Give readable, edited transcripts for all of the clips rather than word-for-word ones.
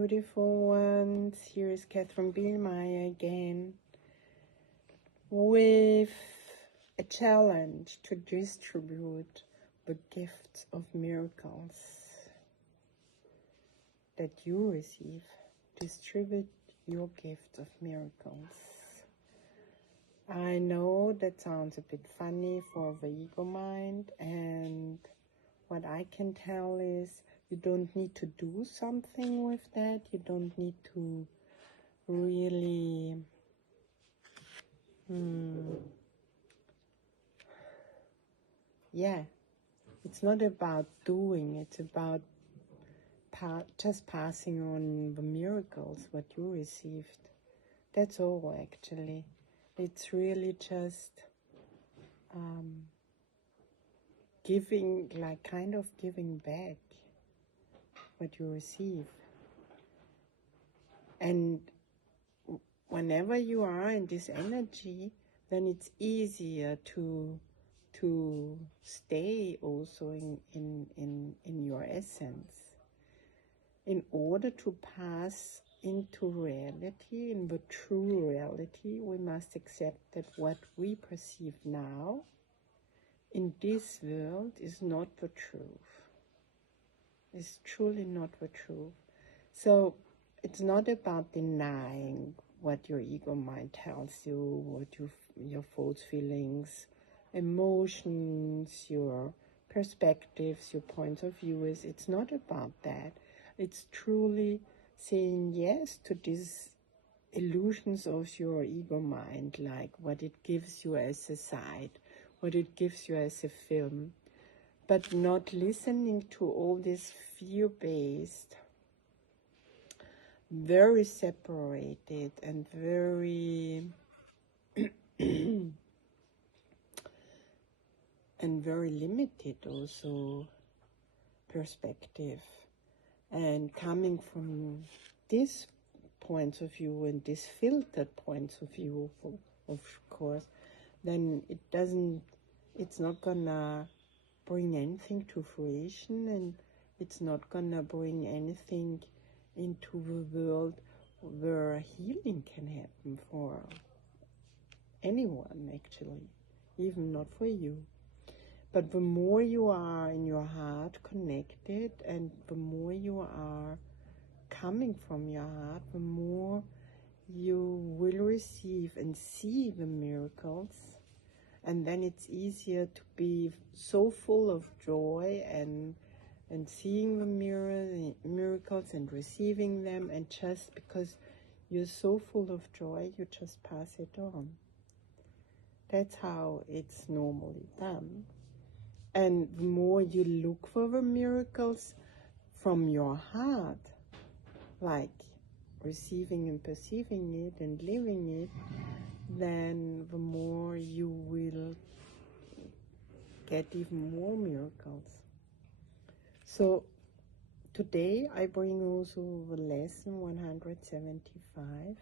beautiful ones. Here is Catherine Bielmeier again with a challenge to distribute the gifts of miracles that you receive. Distribute your gift of miracles. I know that sounds a bit funny for the ego mind, and what I can tell is you don't need to do something with that. You don't need to really it's not about doing, it's about just passing on the miracles what you received. That's all, actually. It's really just giving, like kind of giving back what you receive. And whenever you are in this energy, then it's easier to stay also in your essence. In order to pass into reality, in the true reality, we must accept that what we perceive now in this world is not the truth. It's truly not the truth. So it's not about denying what your ego mind tells you, what your thoughts, feelings, emotions, your perspectives, your points of view is. It's not about that. It's truly saying yes to these illusions of your ego mind, like what it gives you as a side, what it gives you as a film, but not listening to all this fear-based, very separated and very and very limited also perspective. And coming from this point of view and this filtered points of view, of course, then it's not gonna bring anything to fruition, and it's not gonna bring anything into the world where healing can happen for anyone, actually, even not for you. But the more you are in your heart connected, and the more you are coming from your heart, the more you will receive and see the miracles. And then it's easier to be so full of joy and seeing the miracles and receiving them, and just because you're so full of joy, you just pass it on. That's how it's normally done. And the more you look for the miracles from your heart, like receiving and perceiving it and living it, then the more you will get even more miracles. So today I bring also the lesson 175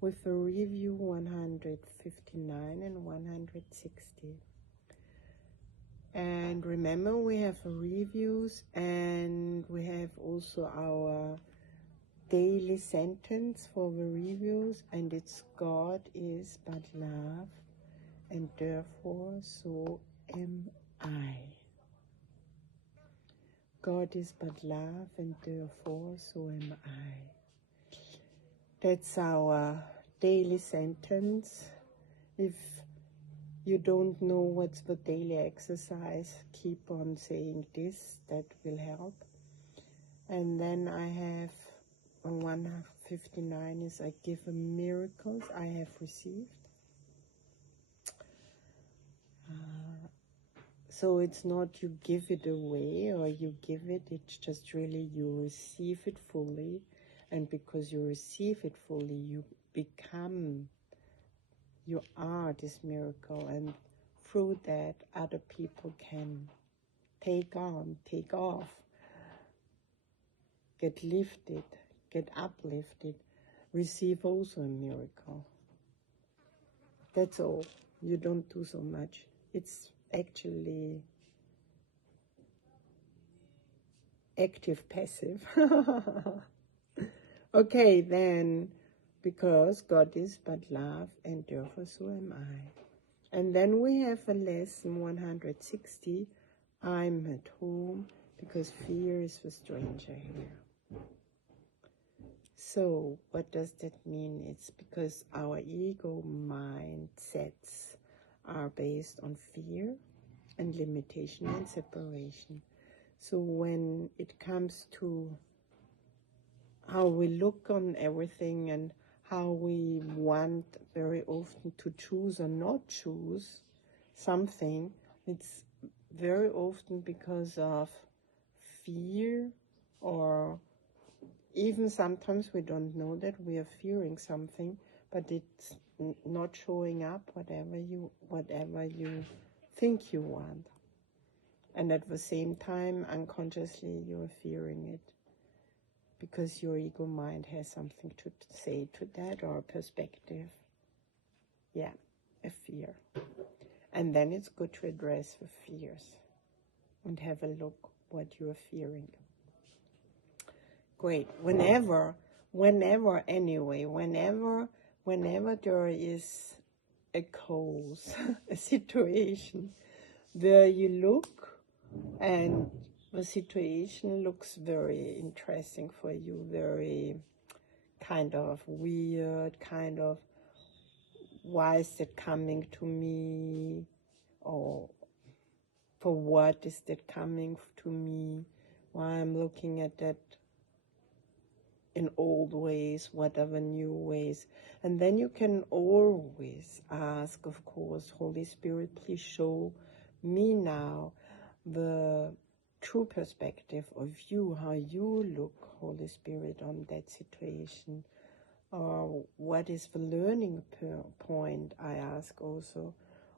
with the review 159 and 160. And remember, we have reviews, and we have also our daily sentence for the reviews, and it's God is but love, and therefore so am I. God is but love, and therefore so am I. That's our daily sentence. If you don't know what's the daily exercise, keep on saying this, that will help. And then I have 159 is I give the miracles I have received. So it's not you give it away or you give it, it's just really you receive it fully. And because you receive it fully, you are this miracle, and through that other people can take on, take off, get lifted, get uplifted, receive also a miracle. That's all. You don't do so much. It's actually active passive. Okay, then, because God is but love, and therefore so am I. And then we have a lesson 160, I'm at home, because fear is the stranger here. So, what does that mean? It's because our ego mindsets are based on fear and limitation and separation. So when it comes to how we look on everything and how we want very often to choose or not choose something, it's very often because of fear, or even sometimes we don't know that we are fearing something, but it's not showing up whatever you think you want. And at the same time, unconsciously, you're fearing it because your ego mind has something to say to that, or a perspective. Yeah, a fear. And then it's good to address the fears and have a look what you're fearing. Great. Whenever there is a cause, a situation where you look and the situation looks very interesting for you, very kind of weird, kind of, why is that coming to me? Or for what is that coming to me? Why I'm looking at that in old ways, whatever new ways. And then you can always ask, of course, Holy Spirit, please show me now the true perspective of you, how you look, Holy Spirit, on that situation. Or what is the learning point, I ask also.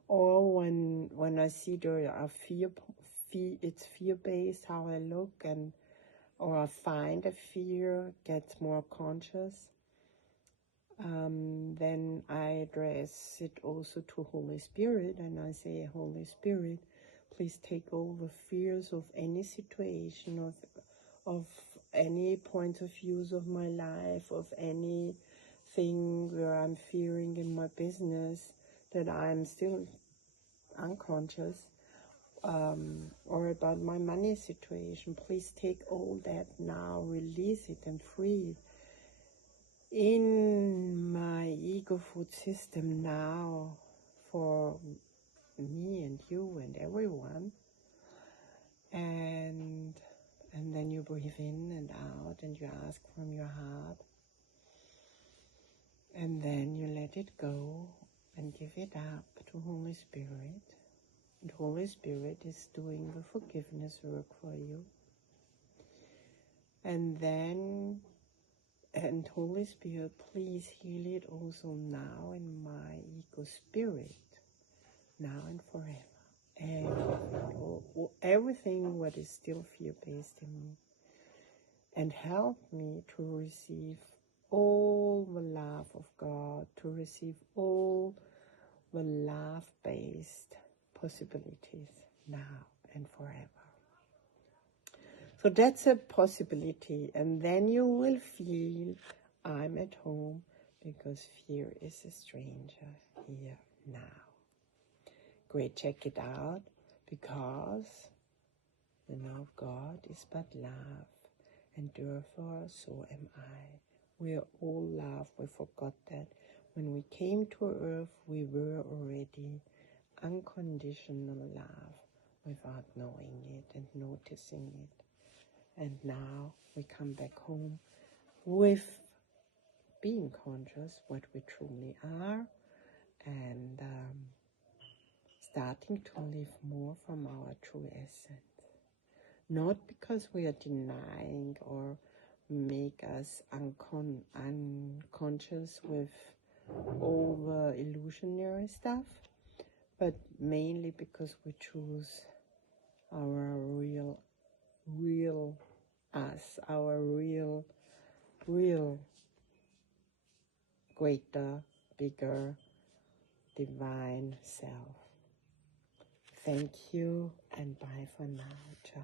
Or when I see there are it's fear-based, how I look, and or I find a fear, gets more conscious, then I address it also to Holy Spirit, and I say, Holy Spirit, please take over fears of any situation, of any point of views of my life, of anything where I'm fearing in my business that I'm still unconscious, or about my money situation. Please take all that now, release it and free it in my ego food system now, for me and you and everyone. And then you breathe in and out, and you ask from your heart, and then you let it go and give it up to Holy Spirit. And Holy Spirit is doing the forgiveness work for you. And then, and Holy Spirit, please heal it also now in my ego spirit, now and forever. And everything what is still fear-based in me. And help me to receive all the love of God, to receive all the love-based possibilities now and forever. So that's a possibility, and then you will feel I'm at home, because fear is a stranger here now. Great, check it out, because the love of God is but love, and therefore so am I. We are all love. We forgot that. When we came to earth, we were already unconditional love without knowing it and noticing it. And now we come back home with being conscious what we truly are, and starting to live more from our true essence. Not because we are denying or make us unconscious with all the illusionary stuff, but mainly because we choose our real us, our real greater, bigger, divine self. Thank you, and bye for now. Ciao.